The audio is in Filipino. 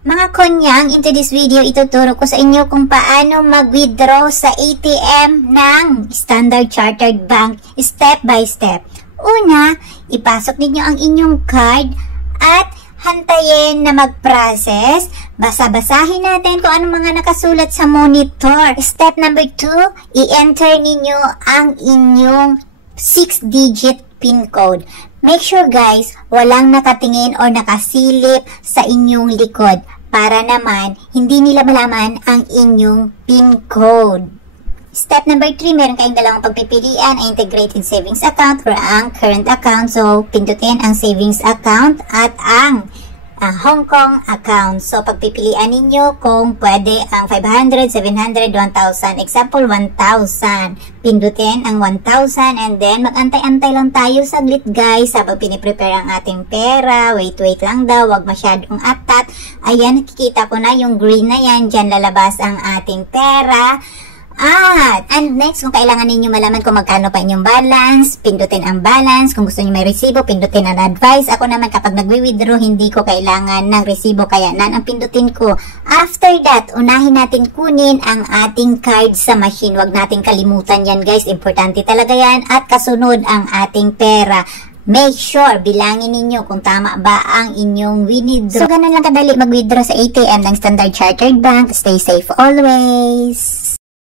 Mga konyang, into this video, ituturo ko sa inyo kung paano mag-withdraw sa ATM ng Standard Chartered Bank step by step. Una, ipasok ninyo ang inyong card at hantayin na mag-process. Basa-basahin natin kung anong mga nakasulat sa monitor. Step number 2, i-enter ninyo ang inyong 6-digit PIN code. Make sure guys, walang nakatingin o nakasilip sa inyong likod para naman hindi nila malaman ang inyong PIN code. Step number 3, meron kayong dalawang pagpipilian, ang integrated savings account or ang current account. So, pindutin ang savings account at ang Hong Kong account. So, pagpipilian ninyo kung pwede ang 500, 700, 1,000. Example, 1,000. Pindutin ang 1,000 and then mag-antay-antay lang tayo saglit guys habang piniprepare ang ating pera. Wait lang daw, wag masyadong atat. Ayan, nakikita ko na yung green na yan. Diyan lalabas ang ating pera. And next, kung kailangan ninyo malaman kung magkano pa inyong balance, pindutin ang balance. Kung gusto niyo may resibo, pindutin ang advice. Ako naman kapag nagwi-withdraw, hindi ko kailangan ng resibo kaya nan ang pindutin ko. After that, unahin natin kunin ang ating card sa machine. Huwag natin kalimutan yan guys, importante talaga yan. At kasunod ang ating pera. Make sure, bilangin ninyo kung tama ba ang inyong withdraw. So, ganun lang kadali mag-withdraw sa ATM ng Standard Chartered Bank. Stay safe always!